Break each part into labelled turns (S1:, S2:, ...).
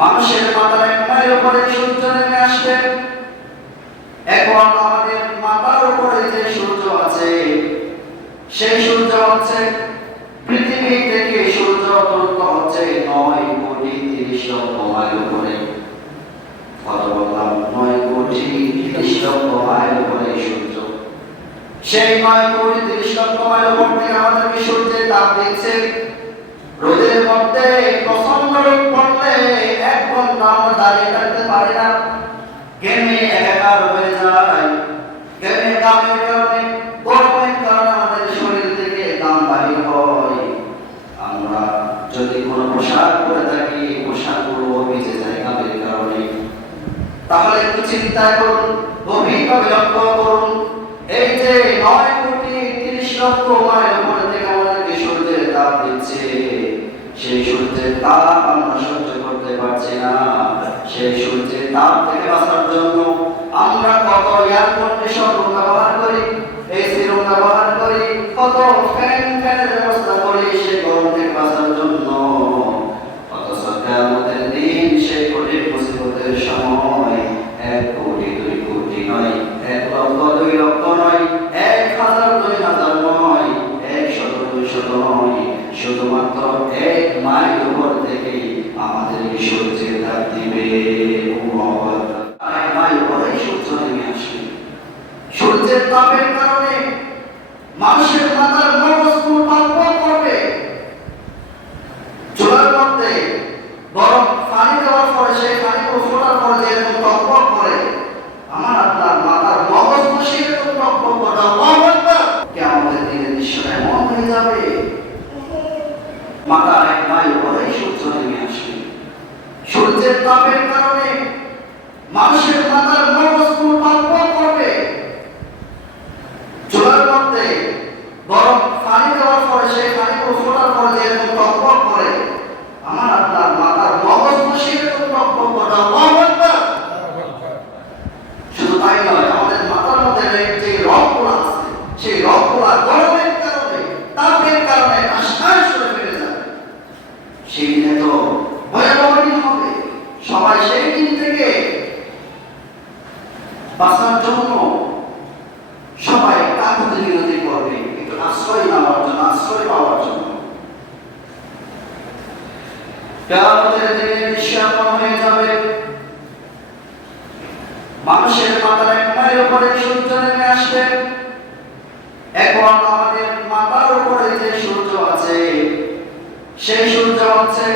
S1: মানুষের মাথার এক উপরে সূর্য নেমে আসবে। এখন আমাদের মাথার উপরে যে সূর্য আছে, সেই সূর্য হচ্ছে পৃথিবী থেকে সূর্য দূরত্ব হচ্ছে নয় কোটি তিরিশ লক্ষ মাইল উপরে। কত বললাম? নয় কোটি তিরিশ লক্ষ সেই নয় কোটি তিরিশ লক্ষ মাইল উপর থেকে আমাদেরকে সূর্যের তাপ দিচ্ছে। রোদের মধ্যে প্রচণ্ড রোদ পড়লে এক ঘণ্টা আমরা দাঁড়িয়ে থাকতে পারি না। গেমে একাকার হয়ে যায় গেমে কামের কারণে, গরমের কারণে আমাদের শরীর থেকে দাম বাড়ি হয়। আমরা যদি কোনো পোশাক পরে থাকি পোশাকগুলো ভিজে যায় কামের কারণে। তাহলে একটু চিন্তা করুন, গভীরভাবে লক্ষ্য করুন। এই যে নয় কোটি তিরিশ লক্ষ মাইল উপরে থেকে আমাদেরকে সূর্যের তাপ দিচ্ছে, সেই সূর্যের তাপ আমরা সহ্য করতে পারছি না। সেই সূর্যের তাপ থেকে বাঁচার জন্য আমরা কত এয়ার কন্ডিশন রুম ব্যবহার করি এসি রুম ব্যবহার করি কত ফ্যান ফ্যানের ব্যবস্থা করি সেই গরম থেকে বাঁচার জন্য অথচ কেয়ামতের দিন সেই কঠিন মুসিবতের সময় এক কোটি দুই কোটি নয় এক লক্ষ দুই লক্ষ নয় এক হাজার দুই হাজার নয় এক শত দুই শত নয় শুধুমাত্র এক মাইল উপর থেকে আমাদের এই সূর্যের তাপ দিবে। মাইল সূর্য সূর্যের তাপের কারণে মানুষের মাথার মগজগুলো পাম্প করবে চুলার মধ্যে গরম পানি দেওয়ার পরে সেই পানিগুলো ফোটার পরে যে এরকম টকবক করে আমার আপনার মাথার মগজ বসে এরকম টকবক করে কে আমাদের দিনে দৃশ্যটা এমন হয়ে যাবে মাথার এক মাইল পরে সূর্য নেমে আসবে সূর্যের তাপের কারণে মানুষের মাথার মগজগুলো টকবক করবে চুলার মধ্যে গরম পানি দেওয়ার পরে সেই পানিগুলো ফোটার পরে যে এরকম টকবক করে আমার আপনার মাথার মগজ বসে এরকম টকবক করে আল্লাহু আকবার। শুধু তাই নয় আমাদের মাথার মধ্যে যে রগগুলো আছে সেই রগগুলো গরমের কারণে তাপের কারণে আশ্বাস করে ফেলে যাবে সেই দিনে তো ভয়াবহ দিন হবে সবাই সেই দিন থেকে বাঁচার জন্য সবাই কাকুতি বিরতি করবে একটু আশ্রয় নেওয়ার জন্য, আশ্রয় পাওয়ার জন্য। এখন আমাদের মাথার উপরে যে সূর্য আছে, সেই সূর্য হচ্ছে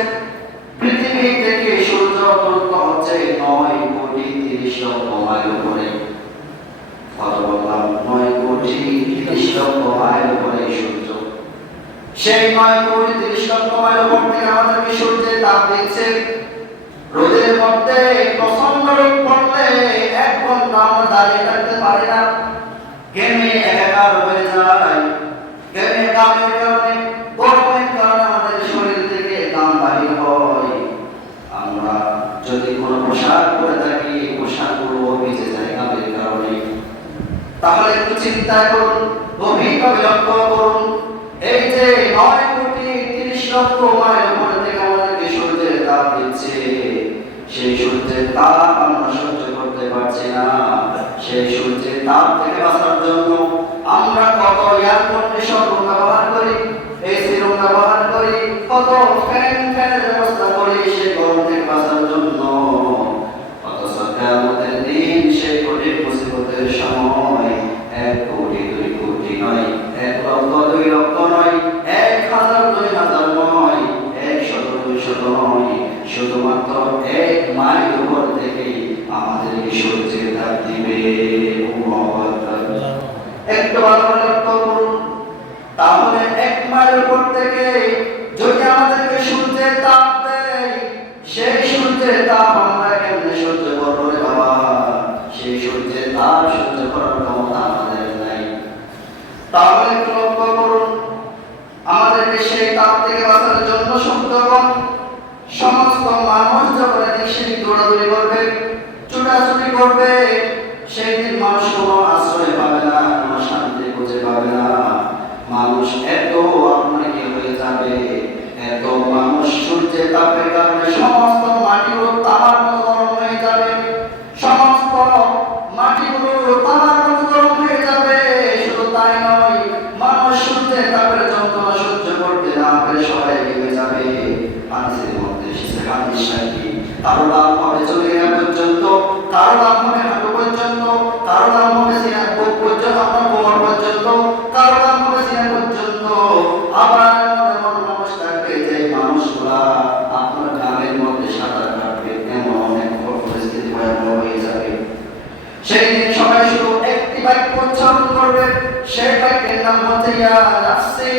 S1: পৃথিবী থেকে সূর্য দূরত্ব হচ্ছে নয় কোটি তিরিশ উপরে কত বললাম নয় কোটি তিরিশ রোদের মধ্যে প্রচণ্ড রোদ পড়লে এক ঘণ্টা আমরা দাঁড়িয়ে থাকতে পারে না। গেমে একাকার হয়ে যায় গেমে কামের কারণে গরমের কারণে আমাদের শরীর থেকে দাম বাড়ি হয় আমরা যদি কোনো পোশাক পরে থাকি পোশাকগুলো ভিজে যায় কামের কারণে তাহলে একটু চিন্তা করুন গভীরভাবে লক্ষ্য করুন। এই যে নয় কোটি তিরিশ লক্ষ মাইল উপরে থেকে আমাদেরকে সূর্যের তাপ দিচ্ছে, সেই সূর্যের তাপ আমরা সহ্য করতে পারছি না। সেই সূর্যের তাপ থেকে বাঁচার জন্য আমরা কত এয়ার কন্ডিশন রুম ব্যবহার করি, এসি রুম ব্যবহার করি, কত ফ্যান ফ্যানের ব্যবস্থা করি সেই গরম থেকে বাঁচার জন্য অথচ কেয়ামতের দিন সেই কঠিন মুসিবতের সময় এক কোটি দুই কোটি নয় এক লক্ষ দুই লক্ষ নয় এক হাজার দুই হাজার নয় এক শত দুই শত নয় শুধুমাত্র এক মাইল উপর থেকে আমাদের এই সূর্যের তাপ দিবে আল্লাহু আকবার। একটু ভালো করে লক্ষ্য করুন তাহলে এক মাইল উপর থেকে যদি আমাদেরকে সূর্যের তাপ দেয়, সেই সূর্যের তাপ আমরা কেমনে সহ্য করব রে বাবা? সেই সূর্যের তাপ সহ্য করার ক্ষমতা আমাদের নাই। তাহলে একটু লক্ষ্য করুন, আমাদেরকে সেই তাপ থেকে বাঁচার জন্য সত্যগণ সমস্ত মানুষ যখন এদিক সেদিক দৌড়াদৌড়ি করবে, ছুটাছুটি করবে, সেই দিন মানুষ আশ্রয় পাবে না কোনো শান্তি খুঁজে পাবে না মানুষ এত আপনাকে হয়ে সাক্ষী কারও নাম হবে চল্লিশা পর্যন্ত কারও নাম হবে হাঁটু পর্যন্ত কারও নাম হবে সিনা পর্যন্ত, আপনার কোমর পর্যন্ত কারও নাম হবে সিনা পর্যন্ত। আবার এমন মানুষ থাকবে যে মানুষগুলা আপনার গ্রামের মধ্যে সাঁতার কাটবে, এমন অনেক পরিস্থিতি ভয়াবহ হয়ে যাবে। সেই দিন সবাই শুধু একটি বাক্য উচ্চারণ করবে সেই বাক্যের নাম হচ্ছে ইয়া নাফসি।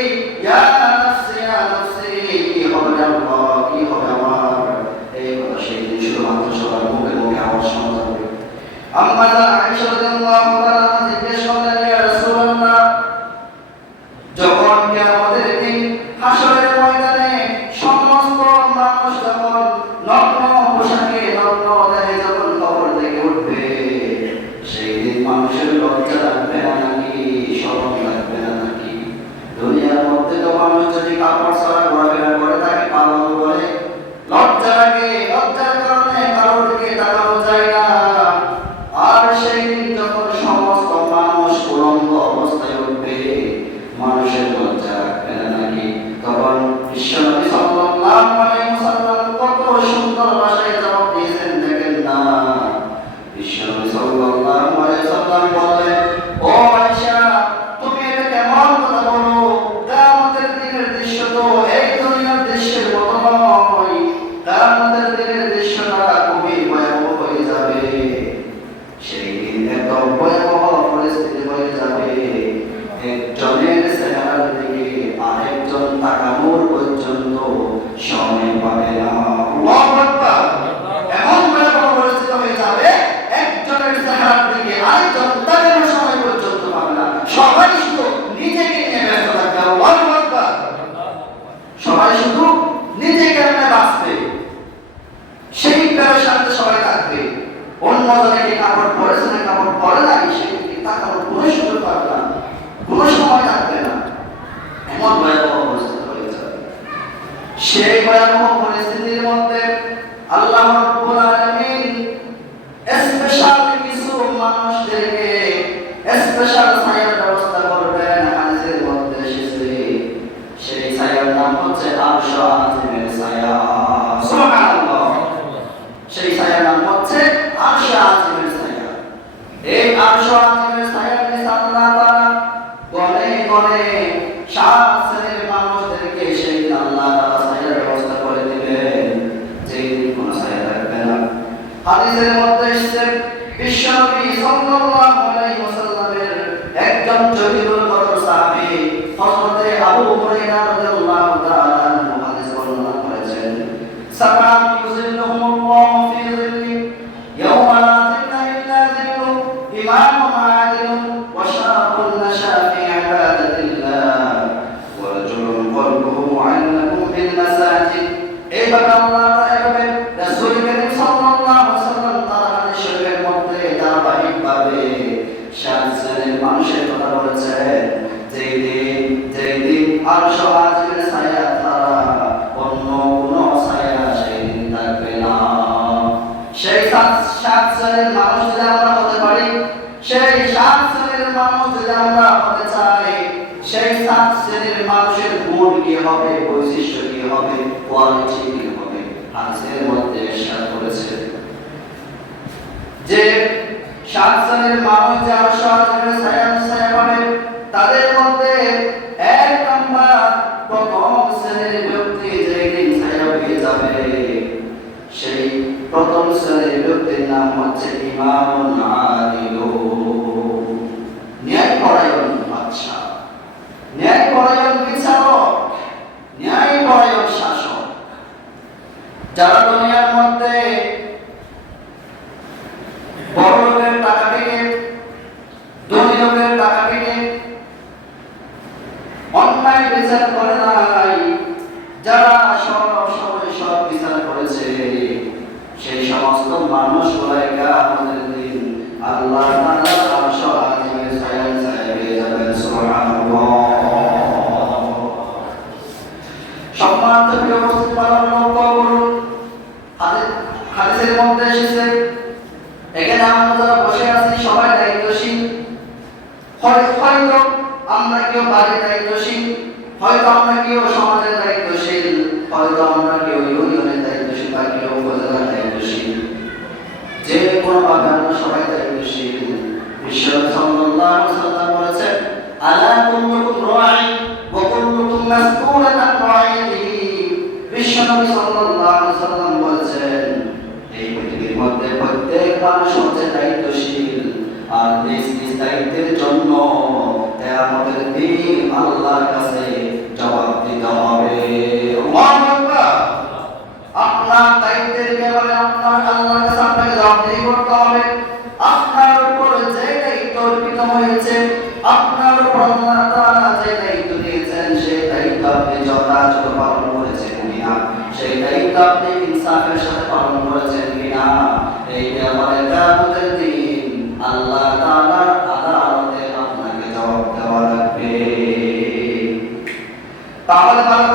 S1: লাগে লজ্জার সেই ভয়াবহ পরিস্থিতির মধ্যে আল্লাহ রাব্বুল আলামিন স্পেশাল কিছু মানুষদেরকে স্পেশাল ছায়ার ব্যবস্থা করবেন হাদিসের মধ্যে এসেছে সেই ছায়ার নাম হচ্ছে আরশ আজিমের ছায়া সুবহানাল্লাহ সেই ছায়ার নাম হচ্ছে আরশ আজিমের ছায়া এই আরশ আজিমের ছায়ার নিচে আল্লাহ তাআলা গনে গনে সাত শ্রেণির মানুষদেরকে সেই দিন আল্লাহ তাআলা ছায়ার ব্যবস্থা করে দিবেন যেই দিন কোনো ছায়া থাকবে না হাদিসের মধ্যে এসেছে বিশ্বনবী সাল্লাল্লাহু আলাইহি ওয়াসাল্লামের একজন জলিলুল কদর সাহাবী হযরতে আবু হুরায়রা রাদিয়াল্লাহু তাআলা আনহু হাদিস বর্ণনা করেছেন, সাকাত ইউজিল্লুহুমুল্লাহু ফি যিল্লি ইয়াওমা লা যিল্লা ইল্লা যিল্লু ইমামুন আদিলুন, ওয়া সাত মানুষ যদি হতে চাই সেই সাত মানুষের গুণ কি হবে, বৈশিষ্ট্য কি হবে, কোয়ালিটি কি হবে, হাদিসের মধ্যে শেয়ার করেছে। যে সাত মানুষ যে আজিমের ছায়া ছায়া তাদের মধ্যে এক নাম্বার প্রথম শ্রেণির ব্যক্তি যেদিন ছায়া পেয়ে যাবে, সেই প্রথম শ্রেণির ব্যক্তির নাম হচ্ছে ইমামুন আদিলু ন্যায় পরায়ণ বাদশা ন্যায় পরায়ণ বিচারক, ন্যায় পরায়ণ শাসক। যারা দুনিয়ার মধ্যে বড় লোকের টাকা থেকে, ধনী লোকের টাকা থেকে অন্যায় বিচার করে নাই, যারা সব সময় সব বিচার করেছে, সেই সমস্ত মানুষগুলাকে লক্ষ্য করুন মধ্যে এসেছে এখানে আমরা যারা বসে আছি সবাই দায়িত্বশীল হয়- হয়তো আমরা কেউ বাড়ির দায়িত্বশীল, হয়তো আল্লাহর কাছে জবাব দিতে হবে। আপনার দায়িত্বের ব্যাপারে আপনার আল্লাহর কাছে আপনাকে জবাবদিহি করতে হবে। আপনার উপর যে দায়িত্ব অর্পিত হয়েছে, আপনার উপর আল্লাহ তাআলা যে দায়িত্ব দিয়েছেন, সেই দায়িত্ব আপনি যথাযথ পালন করেছেন কিনা? সেই দায়িত্ব আপনি ইনসাফের সাথে পালন করেছেন কিনা? এই ব্যাপারে কিয়ামতের দিন আল্লাহ তাআলার তাহলে ভালো